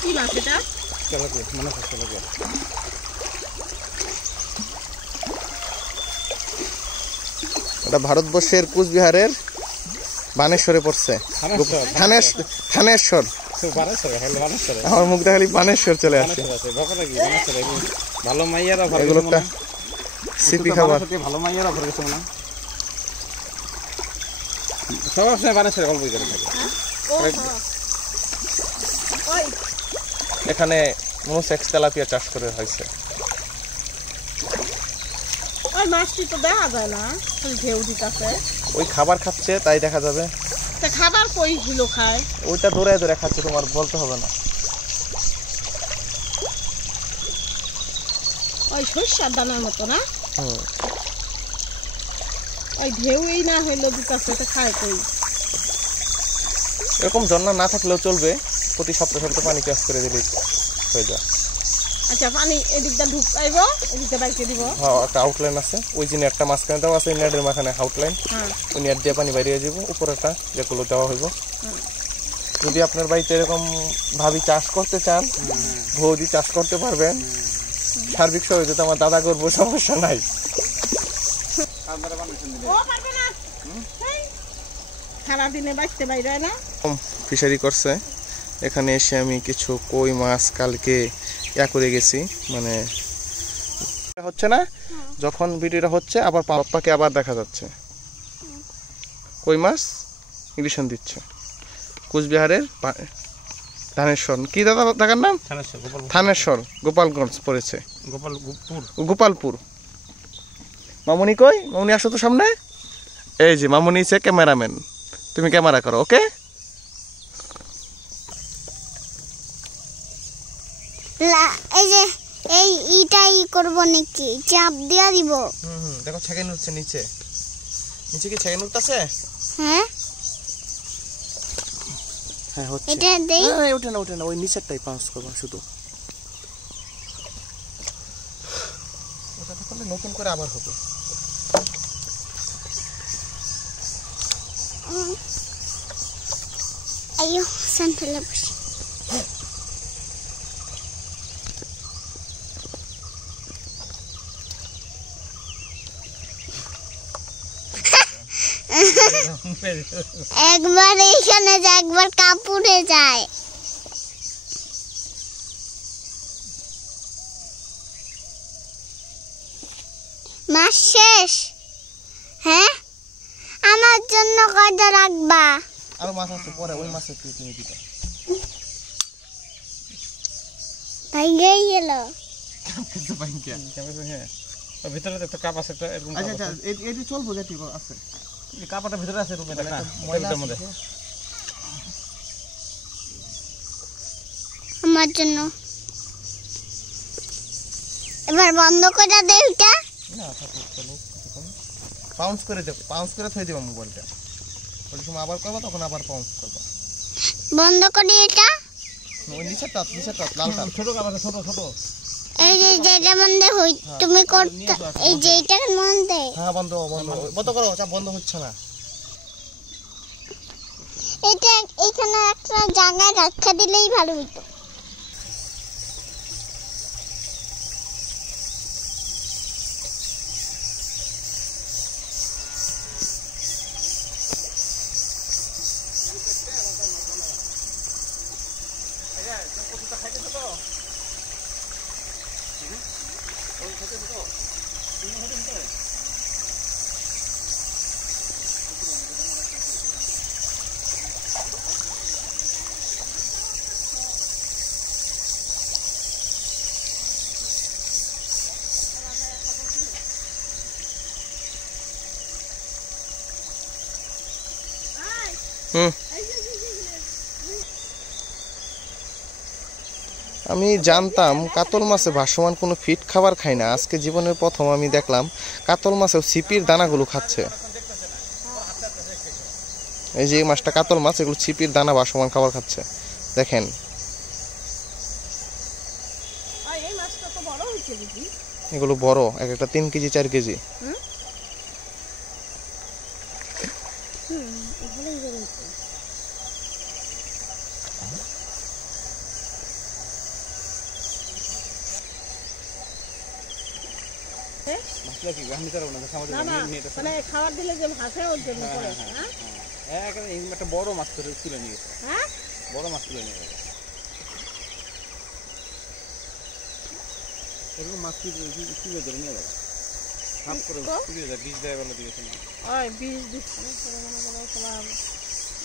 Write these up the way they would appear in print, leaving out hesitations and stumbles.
কি মাছ এটা? তেলাপিয়া, মানে তেলাপিয়া। এটা ভারতবর্ষের কুচবিহারের বানেশ্বরে পড়ছে। থানেশ্বর। আমার মুখ দেখালি বানেশ্বর চলে আসে। ভালো মাইয়ারা এগুলো সিপি খাবার। ভালো মাইয়ারা ভরে গেছে না, সবসময় বানেশ্বরে গল্প করে থাকে। এখানে মনোসেক্স তেলাপিয়া চাষ করে হয়েছে। ওই মাছটি তো দেখা যায় না, ঢেউ দিতেছে। ওই খাবার খাচ্ছে তাই দেখা যাবে। খাবার কইগুলো খায়, ওইটা ধরে ধরে খাচ্ছে, তোমার বলতে হবে না। ওই সর্ষার দানার মতো না, ওই ঢেউই না হইলো দিতেছে, এটা খায় কই। এরকম ঝর্ণা না থাকলেও চলবে, প্রতি সপ্তাহে সপ্তাহে পানি চাষ করে দিলেই হয়ে যায়। আচ্ছা, পানি এদিকটা ঢুকাইব, এদিকটা বাইকে দিব। হ্যাঁ, একটা আউটলাইন আছে, ওই যে নেটটা মাঝখানে দেওয়া আছে, নেটের মাঝখানে আউটলাইন, ওই নেট দিয়ে পানি বাইরে যাব, উপরে একটা যেগুলো দেওয়া হইব। যদি আপনার বাড়িতে এরকম ভাবি চাষ করতে চান, বৌদি চাষ করতে পারবেন, সার্বিক সহযোগিতা আমার দাদা করবো, সমস্যা নাই। সারাদিনে বাইতে বাইরে না ফিশারি করছে। এখানে এসে আমি কিছু কই মাছ কালকে করে গেছি, মানে হচ্ছে না, যখন ভিডিওটা হচ্ছে আবার পাপ্পাকে আবার দেখা যাচ্ছে কই মাছ ইলিশন দিচ্ছে। কুচবিহারের থানেশ্বর, কি দাদা থাকার নাম? থানেশ্বর, গোপালগঞ্জ পড়েছে, গোপালপুর। মামুনি কই? মামুনি আসো তো সামনে। এই যে মামুনি হচ্ছে ক্যামেরাম্যান, তুমি ক্যামেরা করো, ওকে? এই যে এই ইটাই করব নাকি, চাপ দিয়া দিব। দেখো ছেকেন উঠছে নিচে, নিচে কি ছেকেন উঠতেছে? হ্যাঁ হ্যাঁ হচ্ছে। এটা দেই, ওঠে না, ওঠে না, ওই নিচেরটাই পাস করবা শুধু। ওটা করলে নতুন করে আবার হবে। আইয়ো সেন্টারে বসে। একবার এইখানে যায়, একবার কাপুরে যায়। মাস শেষ? হ্যাঁ, আমার জন্য কয়টা রাখবা? আর মাছ আছে পরে, ওই মাছ একটু তুমি দিবা। ভাই গেই গেল। হ্যাঁ, ভিতরে একটা কাপ আছে, একটা এরকম। আচ্ছা আচ্ছা, এটি চলবো, যেটি আছে এই কাপটা ভিতরে আছে, রুমে দেখা ময়লার মধ্যে। আমার জন্য এবার বন্ধ করে দে ওটা। না, থাকুক, চলো পাউন্স করে দেব, পাউন্স করে থই দেব মোবাইলটা। ওই সময় আবার করবা, তখন আবার পাউন্স করবা। বন্ধ করি এটা। ওই নিচেরটা লালটা ছোট কাপ আছে, ছোট ছোট। এই যে যেটা মন্দে হই তুমি করতে, এই যে এটার মন্দে। হ্যাঁ, বন্ধ করো, চাপ বন্ধ হচ্ছে না। এটা এখানে একটা জায়গায় রাখা দিলেই ভালো হতো। আমি জানতাম কাতল মাছে ভাসমান কোনো ফিট খাবার খায় না, আজকে জীবনের প্রথম আমি দেখলাম কাতল মাছেও ছিপির দানাগুলো খাচ্ছে। এই যে মাছটা কাতল মাছ, এগুলো ছিপির দানা ভাসমান খাবার খাচ্ছে, দেখেন। এগুলো বড়, এক একটা 3 কেজি 4 কেজি। ভালোই বেরোচ্ছে। মাছগুলো কি গ্রাম ভিতরে না সমাজে না না, নিয়ে মানে খাবার দিলে যে ভাসে ওর জন্য করে, হ্যাঁ একটা বড় মাছ ধরে তুলে নিয়ে গেছে, হ্যাঁ বড় মাছ তুলে নিয়ে গেছে। এরকম মাছ তুলে ধরে নিয়ে যাবে, হাফ করে তুলে যায়, বীজ দেয় বলে দিয়েছে না। ওই বীজ দিচ্ছে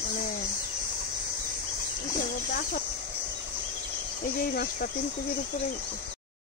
মানে ইসের মধ্যে আসা। এই যে এই মাছটা 3 কেজির উপরে